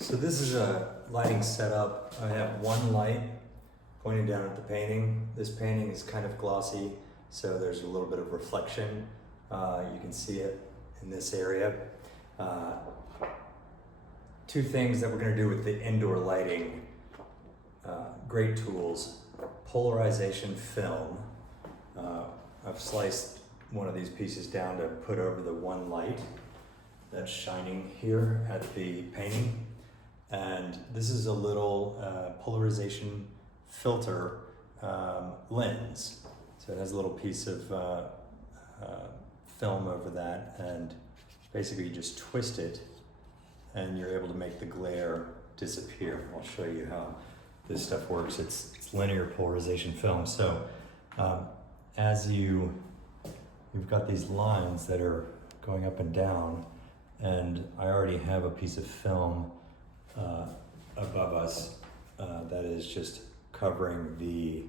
So this is a lighting setup. I have one light pointing down at the painting. This painting is kind of glossy, so there's a little bit of reflection. You can see it in this area. Two things that we're going to do with the indoor lighting. Great tools. Polarization film. I've sliced one of these pieces down to put over the one light that's shining here at the painting. And this is a little polarization filter lens. So it has a little piece of film over that, and basically you just twist it and you're able to make the glare disappear. I'll show you how this stuff works. It's linear polarization film. So as you've got these lines that are going up and down, and I already have a piece of film above us that is just covering the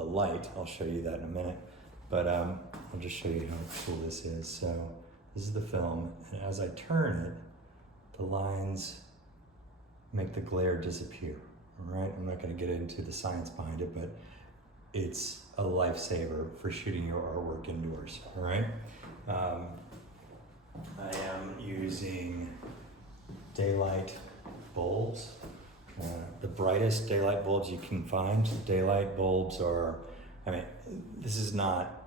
light. I'll show you that in a minute, but I'll just show you how cool this is. So this is the film, and as I turn it, the lines make the glare disappear. All right, I'm not going to get into the science behind it, but it's a lifesaver for shooting your artwork indoors. All right, I am using daylight bulbs, the brightest daylight bulbs you can find. Daylight bulbs are, this is not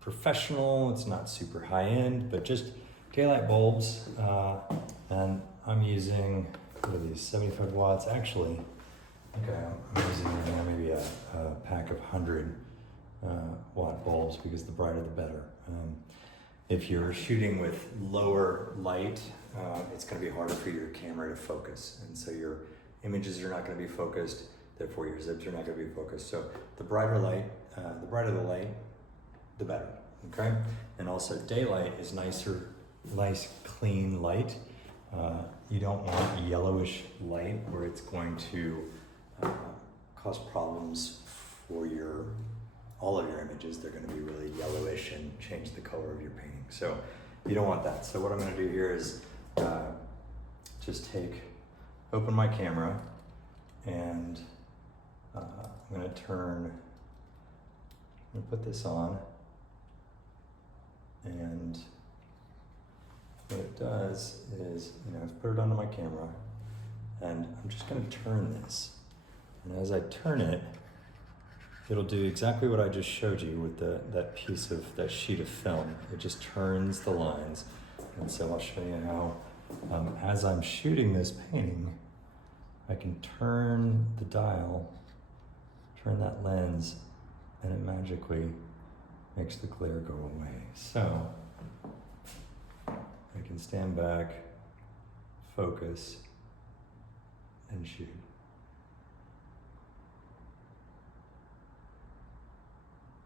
professional, it's not super high end, but just daylight bulbs. And I'm using, what are these, 75 watts? Actually, okay, I'm using right now maybe a pack of 100 watt bulbs, because the brighter the better. If you're shooting with lower light, it's going to be harder for your camera to focus, and so your images are not going to be focused, therefore your zips are not going to be focused. So the brighter light, the brighter the light, the better, okay? And also daylight is nice clean light. You don't want yellowish light where it's going to cause problems for all of your images. They're going to be really yellowish and change the color of your painting. So you don't want that. So what I'm going to do here is just open my camera, and I'm going to put this on, and what it does is, I've put it onto my camera, and I'm just going to turn this. And as I turn it, it'll do exactly what I just showed you with that sheet of film. It just turns the lines. And so I'll show you how, as I'm shooting this painting, I can turn the dial, turn that lens, and it magically makes the glare go away. So I can stand back, focus, and shoot.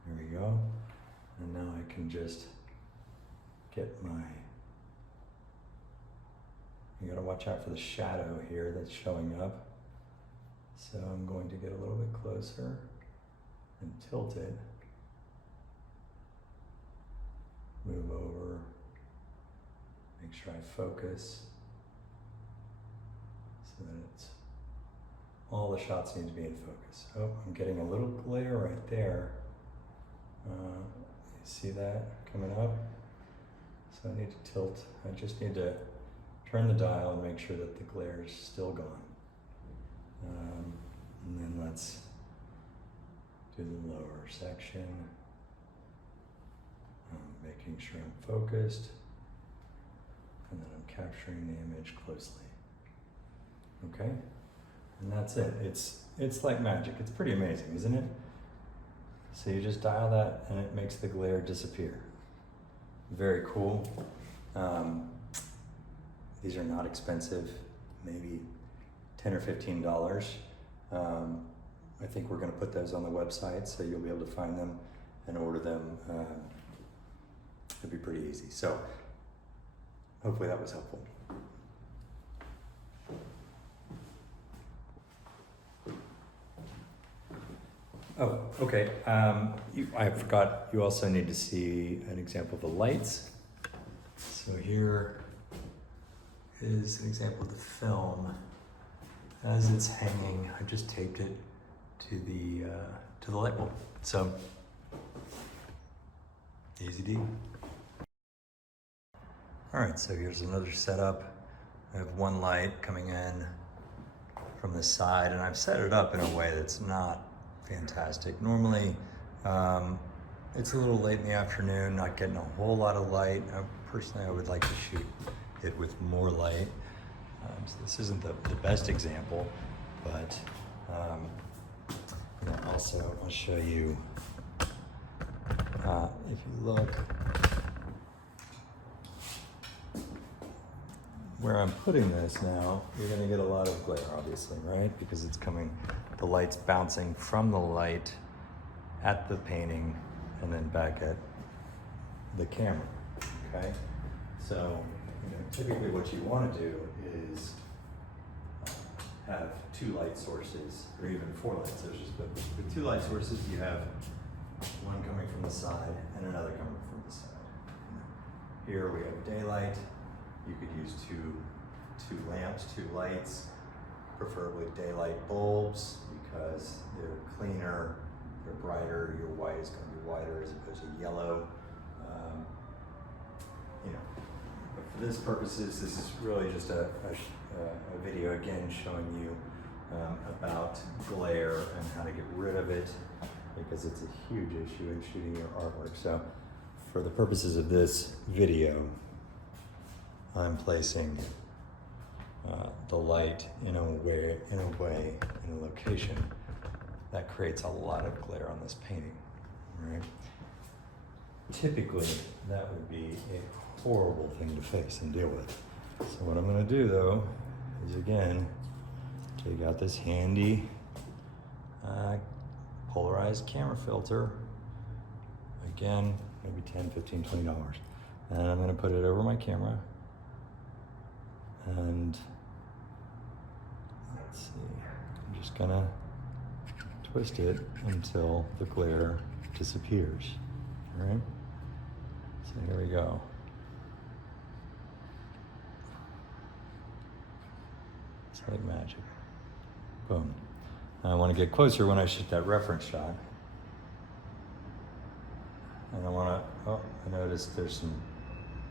There we go. And now I can just get you gotta watch out for the shadow here that's showing up. So I'm going to get a little bit closer and tilt it. Move over. Make sure I focus so that all the shots need to be in focus. Oh, I'm getting a little glare right there. You see that coming up? So I need to tilt. I just need to turn the dial and make sure that the glare is still gone. And then let's do the lower section. Making sure I'm focused, and then I'm capturing the image closely. Okay, and that's it. It's like magic. It's pretty amazing, isn't it? So you just dial that, and it makes the glare disappear. Very cool. These are not expensive, maybe $10 or $15. I think we're going to put those on the website, so you'll be able to find them and order them. It'll be pretty easy. So hopefully that was helpful. Oh, okay. I forgot, you also need to see an example of the lights. So here is an example of the film. as it's hanging, I just taped it to the light bulb. So easy D. All right, so here's another setup. I have one light coming in from the side, and I've set it up in a way that's not fantastic. Normally, it's a little late in the afternoon, not getting a whole lot of light. Personally, I would like to shoot it with more light. So this isn't the best example, but also I'll show you, if you look where I'm putting this now, you're gonna get a lot of glare, obviously, right? Because it's coming, the light's bouncing from the light at the painting and then back at the camera, okay? So, typically what you wanna do is have two light sources, or even four light sources, but with two light sources, you have one coming from the side and another coming from the side. Here we have daylight. You could use two lamps, two lights, preferably daylight bulbs, because they're cleaner, they're brighter. Your white is going to be whiter as opposed to yellow. But for this purposes, this is really just a video again showing you about glare and how to get rid of it, because it's a huge issue in shooting your artwork. So for the purposes of this video, I'm placing the light in a location that creates a lot of glare on this painting, right? Typically, that would be a horrible thing to face and deal with. So what I'm gonna do though, is again, take out this handy polarized camera filter. Again, maybe $10, $15, $20. And I'm gonna put it over my camera. And let's see, I'm just gonna twist it until the glare disappears, all right? So here we go. It's like magic. Boom. I want to get closer when I shoot that reference shot. And I want to, I noticed there's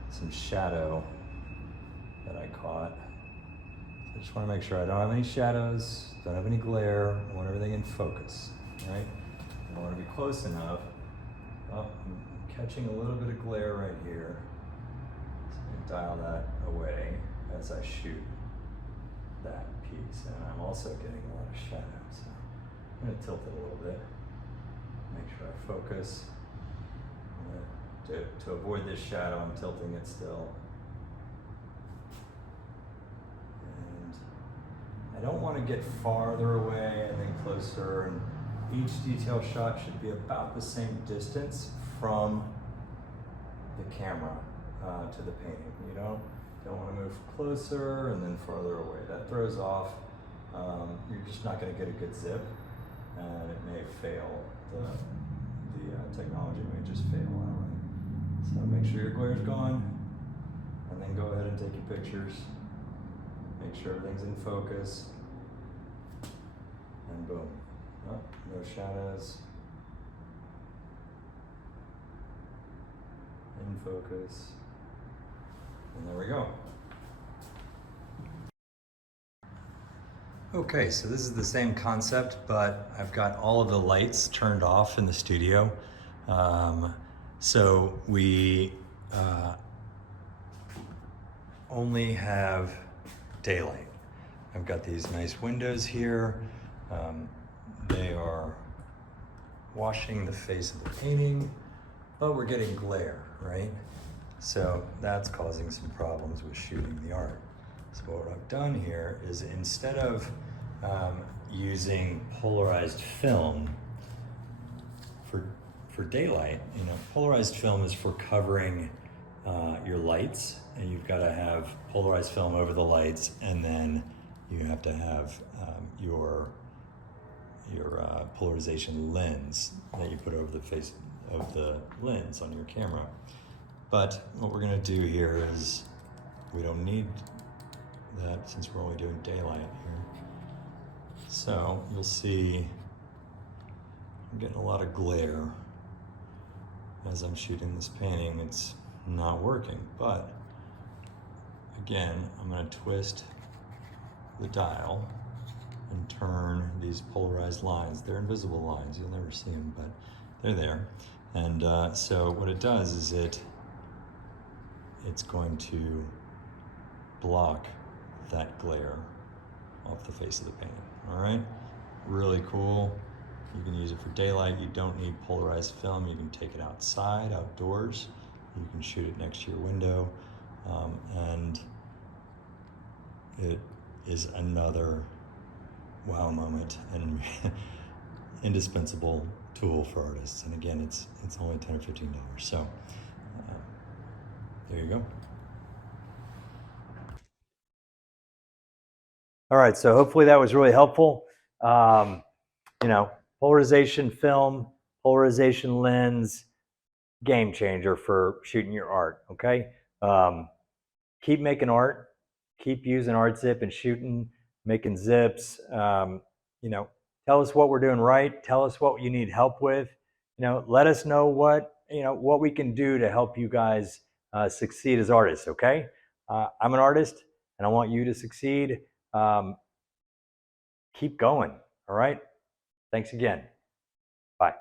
some shadow that I caught. I just want to make sure I don't have any shadows, don't have any glare. I want everything in focus, right? I want to be close enough. I'm catching a little bit of glare right here. So I'm gonna dial that away as I shoot that piece. And I'm also getting a lot of shadow. So I'm gonna tilt it a little bit. Make sure I focus. To avoid this shadow, I'm tilting it still. And I don't want to get farther away and then closer, and each detail shot should be about the same distance from the camera to the painting. You don't want to move closer and then farther away. That throws off. You're just not going to get a good zip, and it may fail. The technology may just fail outright. So make sure your glare's gone, and then go ahead and take your pictures. Make sure everything's in focus, and boom. Oh, no shadows. In focus, and there we go. Okay, so this is the same concept, but I've got all of the lights turned off in the studio. So we only have daylight. I've got these nice windows here. They are washing the face of the painting, but we're getting glare, right? So that's causing some problems with shooting the art. So what I've done here is, instead of using polarized film for daylight, polarized film is for covering your lights, and you've got to have polarized film over the lights, and then you have to have your polarization lens that you put over the face of the lens on your camera. But what we're going to do here is, we don't need that since we're only doing daylight here. So you'll see I'm getting a lot of glare as I'm shooting this painting. It's not working, but again, I'm going to twist the dial and turn these polarized lines. They're invisible lines, you'll never see them, but they're there. And so what it does is it's going to block that glare off the face of the painting. All right, really cool. You can use it for daylight. You don't need polarized film. You can take it outside, outdoors. You can shoot it next to your window, and it is another wow moment and indispensable tool for artists. And again, it's only $10 or $15. So there you go. All right, so hopefully that was really helpful. You know, polarization film, polarization lens, game changer for shooting your art, okay? Keep making art, keep using Artzip and shooting, making zips. You know, tell us what we're doing right. Tell us what you need help with. You know, let us know what we can do to help you guys succeed as artists, okay? I'm an artist and I want you to succeed. Keep going, all right? Thanks again. Bye.